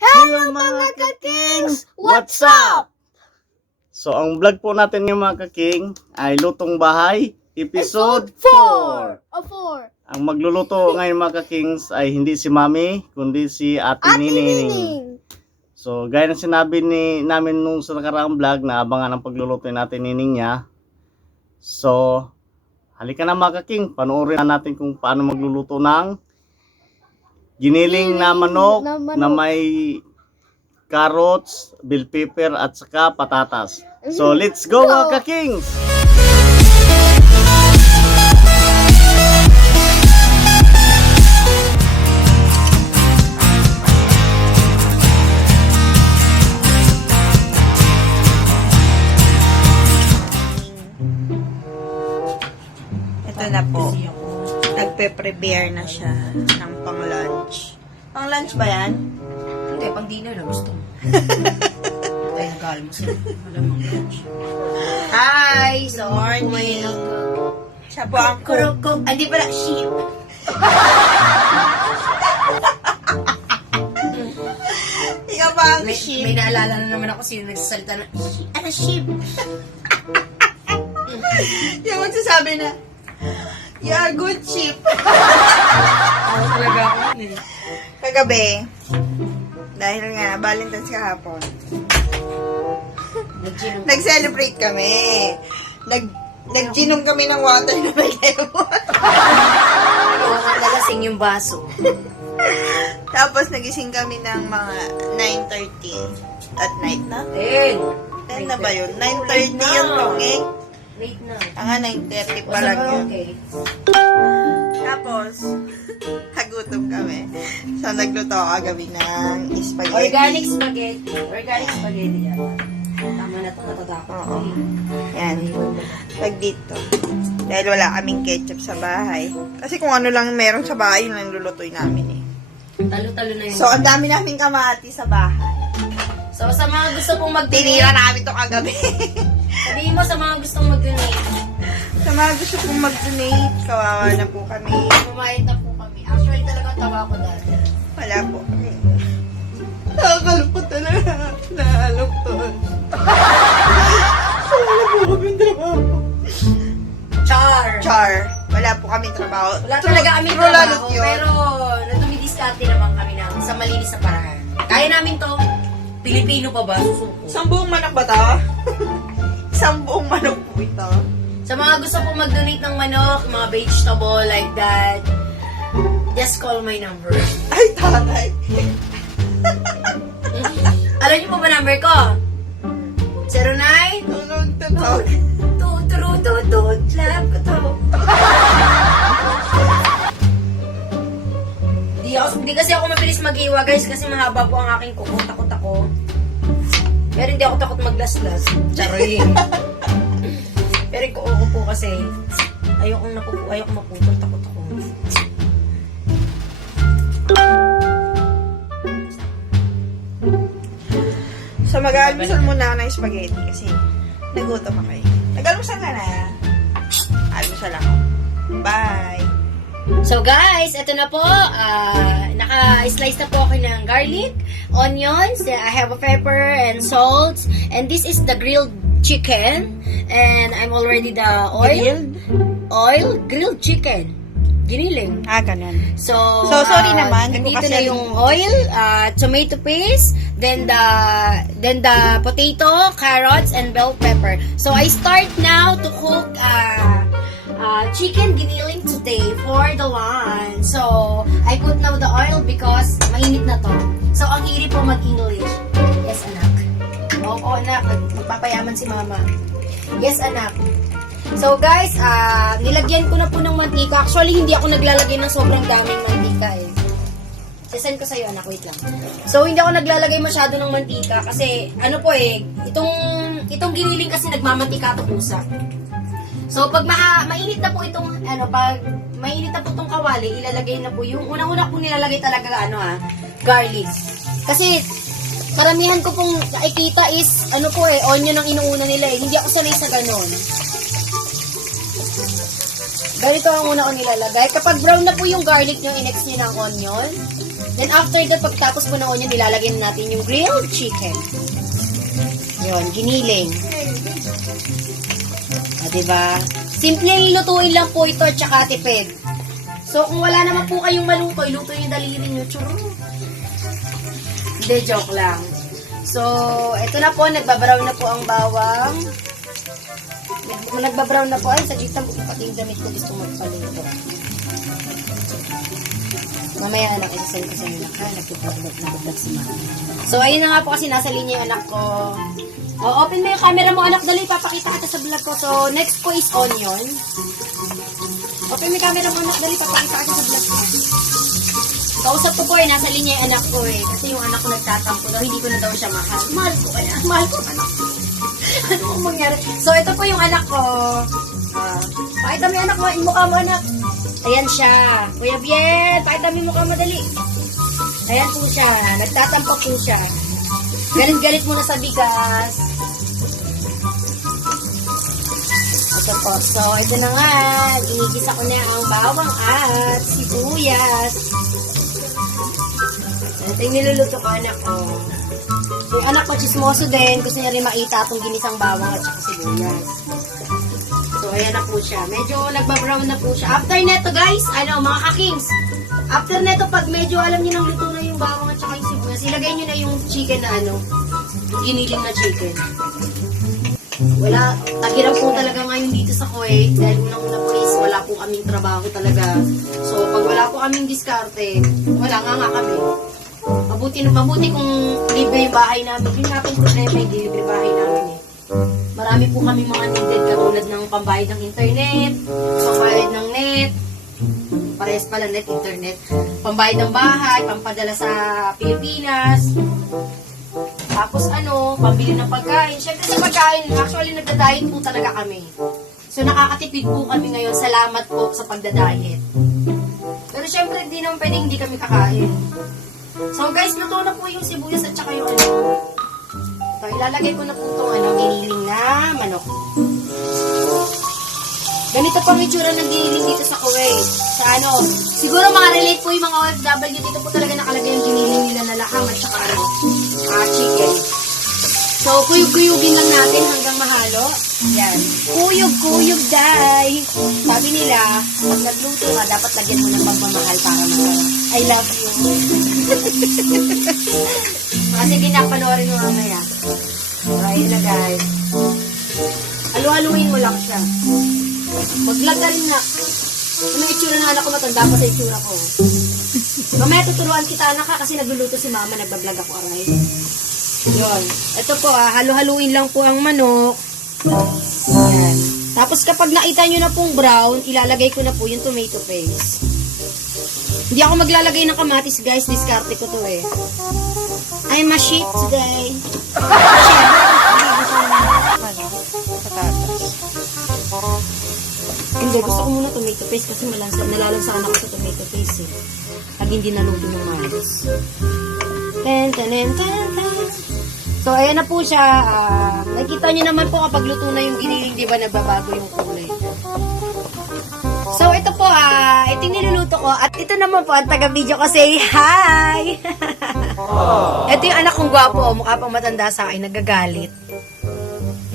Hello mga ka-kings! What's up? So ang vlog po natin yung mga ka-king ay Lutong Bahay Episode 4. O four. Ang magluluto ngayon mga ka-kings ay hindi si Mami kundi si Ate, Ate Nining. Nining. So gaya ng sinabi ni namin nung sa nakaraang vlog na abangan ang pagluluto natin Nining niya. So halika na mga ka-king, panoorin na natin kung paano magluluto ng giniling na manok, na manok. na may carrots, bell pepper at saka patatas. So let's go Go. mga ka-kings! Ito na po. Nagpe-prepare na siya ng pang-lunch. Pang-lunch ba yan? Hindi, pang dinner na gusto mo. Tayo nagalim mo lunch. Hi! So, Morning. Siya po ang cook. Ah, Hindi pala, sheep. Ikaw ba ang May, sheep? may naalala na naman ako sino nagsasalita na, ano, sheep? Yung magsasabi na, You are good sheep. Ako talaga ako. eh. Kagabi, dahil nga, Valentine's kahapon, nag-celebrate kami. Nag Nag-ginom kami ng water na may lemon. Ayaw nalasing yung baso. Tapos nagising kami ng mga 9.30 at night na. Ten. 10 na ba yun? 9.30 yung tunging. Late na. Tanga 9.30 pa lang yun. Okay. Tapos, hagutom kami. So, nagluto ako kagabi ng spaghetti. Organic spaghetti. Organic spaghetti yan. Tama na to, natatakot ko Oo. Yan. Pag dito. Dahil wala kaming ketchup sa bahay. Kasi kung ano lang meron sa bahay, yun lang lulutoy namin eh. Talo-talo na yun. So, ang dami namin kamati sa bahay. So, sa mga gusto pong mag-donate, Tinira namin to kagabi. sabihin mo sa mga gustong mag-donate. sa mga gusto kong mag-donate, kawawa na po kami. Pumayat na po kami. Actually, talaga tawa ko dati. Wala po. Nakakalupot talaga. Nakalupot. Wala po kami trabaho. Char! Char. Wala po kami trabaho. Wala talaga kami True lalot trabaho, yun. pero nadumidiskarte naman kami na sa malinis na paraan. Kaya namin to, Pilipino pa ba? Susuko. Isang buong manok ba to? Isang buong manok po ito. Sa mga gusto pong mag-donate ng manok, mga vegetable like that, just call my number. Ay, tatay. Alam niyo po ba number ko? 09 Tulog na to. Tutututut, love ko to. Di, ako, di kasi ako mabilis mag-iwa guys kasi mahaba po ang aking kuko. Takot ako. Pero hindi ako takot maglaslas. Charing. Pero yung kuko ko po kasi ayokong napu ayokong maputol. Takot ako. So, mag-almusal muna ako ng spaghetti kasi nagutom ako eh. Nag-almusal na na. Almusal ako. Bye. So guys, ito na po. ah, naka-slice na po ako ng garlic, onions, I have a pepper and salt. And this is the grilled chicken. And I'm already the oil. Grilled? Oil, grilled chicken. Giniling. Ah, ganun. So, So, sorry ah, naman, nandito na yung oil, ah, tomato paste, then the then the potato, carrots, and bell pepper. So, I start now to cook uh, uh, chicken giniling today for the lunch. So, I put now the oil because mainit na to. So, ang hirip po mag-English. Yes, anak. Oo, anak. Mag- Magpapayaman si mama. Yes, anak. So guys, ah nilagyan ko na po ng mantika. Actually, hindi ako naglalagay ng sobrang daming mantika eh. Sisend ko sa'yo, anak. Wait lang. So, hindi ako naglalagay masyado ng mantika kasi, ano po eh, itong, itong giniling kasi nagmamantika to pusa. So, pag ma mainit na po itong, ano, pag mainit na po itong kawali, ilalagay na po yung, unang-una po nilalagay talaga, ano ah, garlic. Kasi, karamihan ko pong nakikita is, ano po eh, onion ang inuuna nila eh. Hindi ako sanay sa ganon. Ganito ang una ko nilalagay. Kapag brown na po yung garlic nyo, inex nyo ng onion. Then after that, pagtapos po ng onion, nilalagyan natin yung grilled chicken. Yun, giniling. O, diba? Simpleng lutuin lang po ito at saka tipid. So, kung wala naman po kayong maluto, iluto yung daliri nyo. Churro. Hindi, joke lang. So, ito na po, nagbabrown na po ang bawang. Nag- Nagbabrown na po. Ay, sa gitna po pati yung damit ko gusto magpaluto. Mamaya anak, isasend ko sa inyo na ka. Nagpipagdag na bagdag si mama. So, ayun na nga po kasi nasa linya yung anak ko. Oh, open mo yung camera mo, anak. Dali, papakita kita sa vlog ko. So, next po is onion. Open mo yung camera mo, anak. Dali, papakita kita sa vlog ko. Kausap ko po eh, nasa linya yung anak ko eh. Kasi yung anak ko nagtatampo daw, hindi ko na daw siya mahal. Mahal ko kaya, mahal ko anak ano ang mangyari? So, ito po yung anak ko. Ah, pakita mo yung anak mo, yung mukha mo anak. Ayan siya. Kuya Bien, pakita mo yung mukha mo dali. Ayan po siya. Nagtatampo po siya. Galit-galit muna sa bigas. Ito po. So, ito na nga. Ginigisa ko na ang bawang at sibuyas. Ito yung niluluto ko anak ko. Yung anak ko, chismoso din. Gusto niya rin makita itong ginisang bawang at sibuyas. So, ayan na po siya. Medyo nagbabrown na po siya. After neto, guys, ano, mga kakings, after neto, pag medyo alam niyo nang luto na yung bawang at saka yung sibuyas, ilagay niyo na yung chicken na ano, yung giniling na chicken. Wala, tagirang po talaga ngayon dito sa Kuwait dahil unang-una po is wala po kaming trabaho talaga. So, pag wala po kaming diskarte, wala nga nga kami. Mabuti na mabuti kung libre yung bahay namin. Yung natin problema, hindi libre bahay namin eh. Marami po kami mga needed katulad ng pambayad ng internet, pambayad ng net, parehas pala net, internet, pambayad ng bahay, pampadala sa Pilipinas, tapos ano, pambili ng pagkain. Siyempre sa pagkain, actually nagda-diet po talaga kami. So nakakatipid po kami ngayon. Salamat po sa pagda-diet. Pero siyempre hindi naman pwedeng hindi kami kakain. So guys, luto na po yung sibuyas at saka yung ano. So ilalagay ko na po itong ano, giniling na manok. Ganito pang itsura ng giniling dito sa Kuwait. Sa ano, siguro mga relate po yung mga OFW dito po talaga nakalagay yung giniling nila na laham at saka ano, chicken. So, kuyug-kuyugin lang natin hanggang mahalo. Yan. Kuyog-kuyog, day. Sabi nila, pag nagluto ka, dapat lagyan mo ng pagmamahal para masarap. I love you. Kasi ginapanoorin mo mamaya. So, ayun na, guys. Halu-haluin mo lang siya. Maglagal na. Ano yung itsura ng anak ko matanda pa sa itsura ko. Mamaya tuturuan kita anak ka kasi nagluluto si mama, nagbablog ako aray. Yun. Ito po ah, halu-haluin lang po ang manok. Yan. Tapos kapag nakita nyo na pong brown, ilalagay ko na po yung tomato paste. Hindi ako maglalagay ng kamatis guys, diskarte ko to eh. I'm a shit today. Hindi, gusto ko muna tomato paste kasi malansa, nalalansakan ako sa tomato paste eh. Pag hindi naluto ng malis. Ten, ten, ten, ten, ten. So, ayan na po siya. Ah, nakikita nyo naman po kapag luto na yung giniling, di ba, nagbabago yung kulay. So, ito po, ah, ito yung niluluto ko. At ito naman po, ang taga-video ko, say hi! ito yung anak kong gwapo, oh, mukha pang matanda sa akin, nagagalit.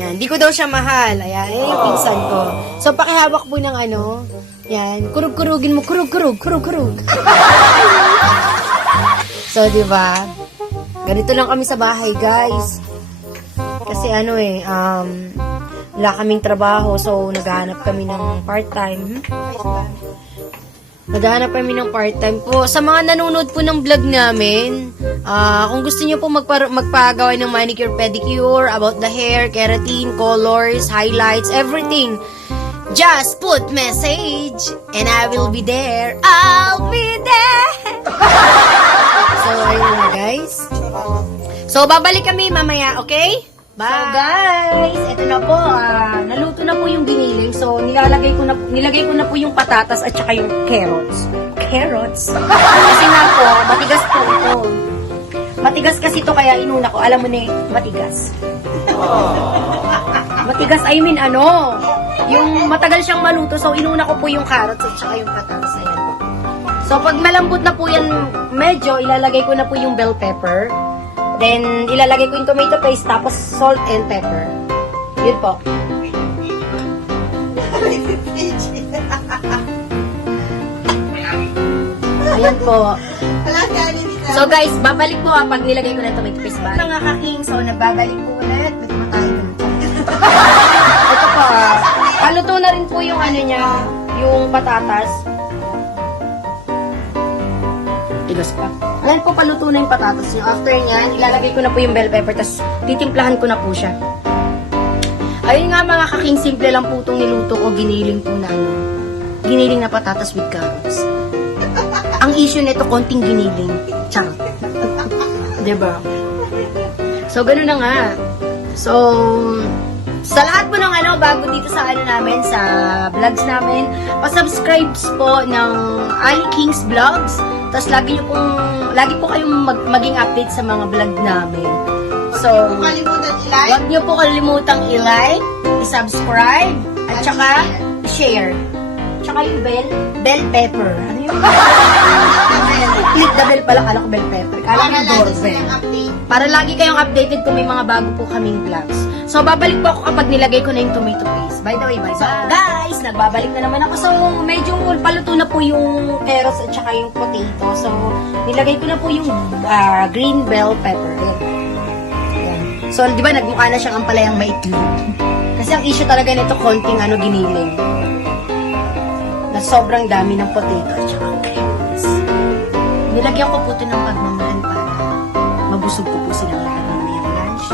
Yan, hindi ko daw siya mahal. Ayan, ayan yung pinsan ko. So, pakihawak po ng ano, yan, kurug-kurugin mo, kurug-kurug, kurug-kurug. so, di ba? Ganito lang kami sa bahay, guys. Kasi ano eh, um, wala kaming trabaho, so naghahanap kami ng part-time. Naghahanap kami ng part-time po. Sa mga nanonood po ng vlog namin, ah, kung gusto niyo po magpa- magpagawa ng manicure, pedicure, about the hair, keratin, colors, highlights, everything, just put message and I will be there. I'll be there. ayun na guys. So, babalik kami mamaya, okay? Bye! So, guys, ito na po, ah, naluto na po yung giniling. So, nilalagay ko na, nilagay ko na po yung patatas at saka yung carrots. Carrots? kasi nga po, matigas po ito. Matigas kasi to kaya inuna ko. Alam mo na eh, matigas. matigas, I mean ano, yung matagal siyang maluto. So, inuna ko po yung carrots at saka yung patatas. So, pag malambot na po yan, medyo, ilalagay ko na po yung bell pepper. Then, ilalagay ko yung tomato paste, tapos salt and pepper. Yun po. Ayan po. So guys, babalik po ha pag nilagay ko na tomato paste ba. Mga kaking, so nababalik po ulit. Ba't matayo na? Ito po ah. Paluto na rin po yung ano niya, yung patatas. Tigas pa. Ayan po, paluto na yung patatas niya. After nyan, ilalagay ko na po yung bell pepper, tapos titimplahan ko na po siya. Ayun nga mga kaking, simple lang po itong niluto ko, giniling po na ano. Giniling na patatas with carrots. Ang issue nito, konting giniling. Charot. diba? So, ganun na nga. So, sa lahat po ng ano, bago dito sa ano namin, sa vlogs namin, pasubscribe po ng Ali Kings Vlogs. Tapos lagi nyo pong, lagi po kayong mag- maging update sa mga vlog namin. So, Kung kalimutan ilay. Huwag niyo po kalimutang i-like, i-subscribe, at saka i-share. Tsaka yung bell, bell pepper. Ano yung Click the bell pala, kala ko bell pepper. Kala ko Para yung lagi doorbell. Para lagi kayong updated kung may mga bago po kaming vlogs. So, babalik po ako kapag nilagay ko na yung tomato paste. By the way, bye. So, guys, nagbabalik na naman ako. So, medyo paluto na po yung carrots at saka yung potato. So, nilagay ko na po yung ah, green bell pepper. Ayan. So, di ba, nagmukha na siyang ampalayang maitlog. Kasi ang issue talaga nito, konting ano, giniling. Na sobrang dami ng potato at saka. Nilagyan ko po ito ng pagmamahal para mabusog po po silang lahat ng mayang lunch.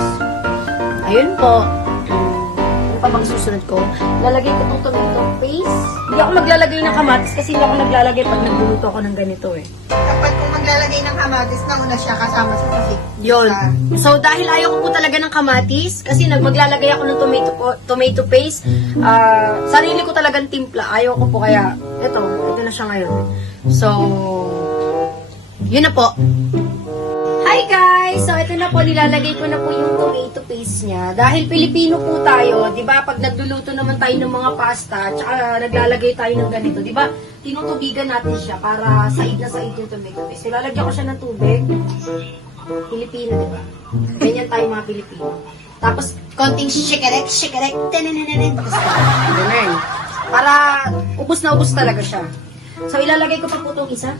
Ayun po. Ano pa bang susunod ko? Lalagay ko itong tomato paste. Hindi ako maglalagay ng kamatis kasi hindi ako naglalagay pag nagluluto ako ng ganito eh. Kapag kung maglalagay ng kamatis, nauna siya kasama sa kasi. Yun. So, dahil ayaw ko po talaga ng kamatis, kasi nag maglalagay ako ng tomato, po, tomato paste, ah, sarili ko talagang timpla. Ayaw ko po kaya, ito, ito na siya ngayon. So, yun na po. Hi guys! So, ito na po, nilalagay ko na po yung tomato paste niya. Dahil Pilipino po tayo, di ba, pag nagluluto naman tayo ng mga pasta, tsaka naglalagay tayo ng ganito, di ba, tinutubigan natin siya para said na said yung tomato paste. So, ko siya ng tubig. Pilipino, di ba? Ganyan tayo mga Pilipino. Tapos, konting shikarek, shikarek, tenenenenen, ganun. Para ubus na ubus talaga siya. So, ilalagay ko pa po itong isa.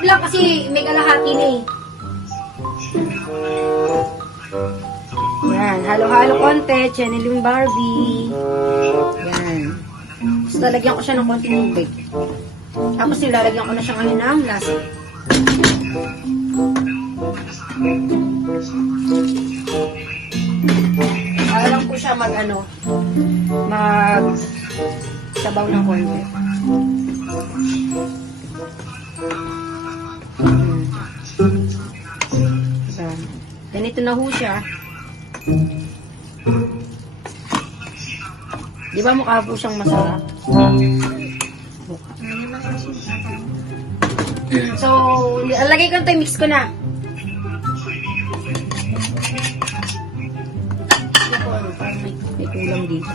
Half lang kasi may kalahati na eh. Yan, halo-halo konti, channeling Barbie. Yan. Tapos lalagyan ko siya ng konting tubig. Tapos nilalagyan ko na siya ngayon ng lasa. Lang po siya mag ano, mag sabaw ng konti. Ganito na ho siya. Di ba mukha po siyang masarap? So, lagay ko ito, mix ko na. May, may kulang dito.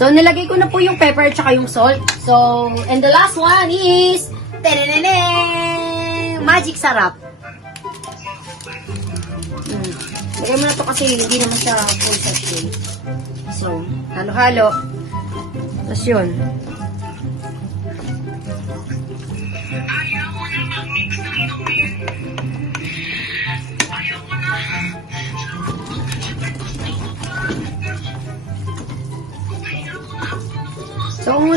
So, nilagay ko na po yung pepper at yung salt. So, and the last one is, tenenene, magic sarap. Hmm. Lagay mo na to kasi hindi naman siya full sachet. So, halo-halo. Tapos yun.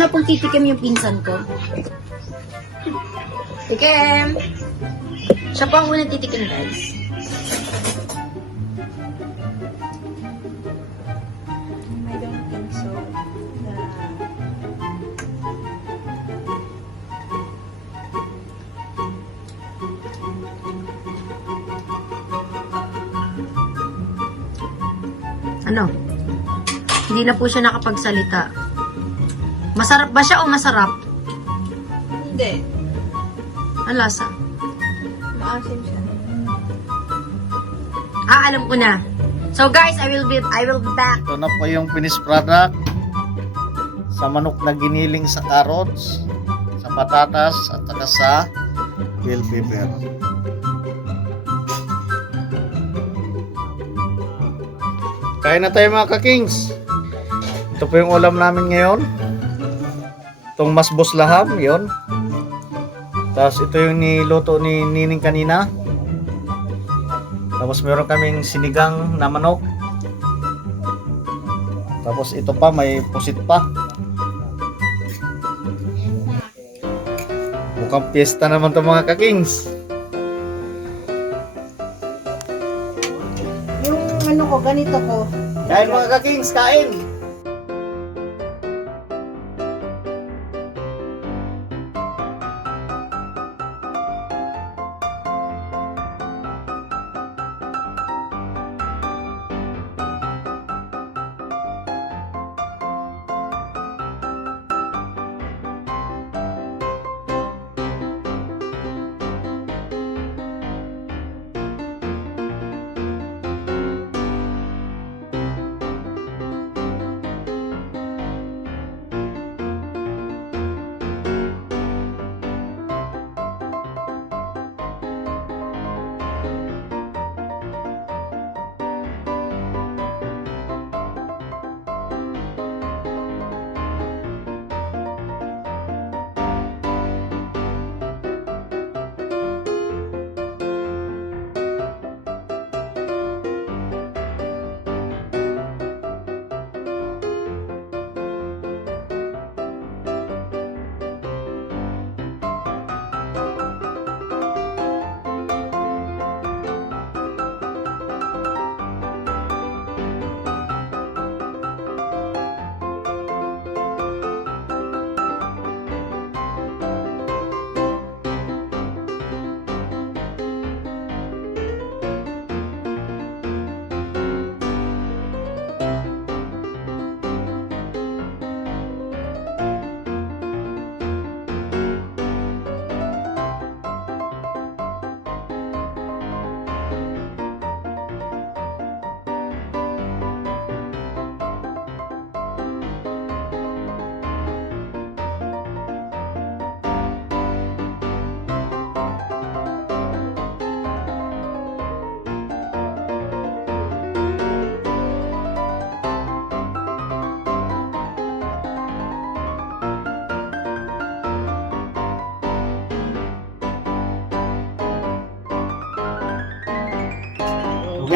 Muna pong titikim yung pinsan ko. Tikim! Siya po ang unang titikim, guys. I don't think so. Ano? Hindi na po siya nakapagsalita. Masarap ba siya o masarap? Hindi. Ang lasa? Maasim siya. Ah, alam ko na. So guys, I will be I will be back. Ito na po yung finished product sa manok na giniling sa carrots, sa patatas, at saka sa bell pepper. Kain na tayo mga ka-kings. Ito po yung ulam namin ngayon. Itong masbos laham, yon. Tapos ito yung niluto ni Nining kanina. Tapos meron kaming sinigang na manok. Tapos ito pa, may pusit pa. Mukhang piyesta naman to mga ka-kings. Yung ano ko, ganito ko. Kain mga ka-kings, kain!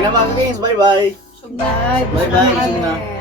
Na mga ka-kings, bye-bye! Sugnay. Bye-bye, Sugna.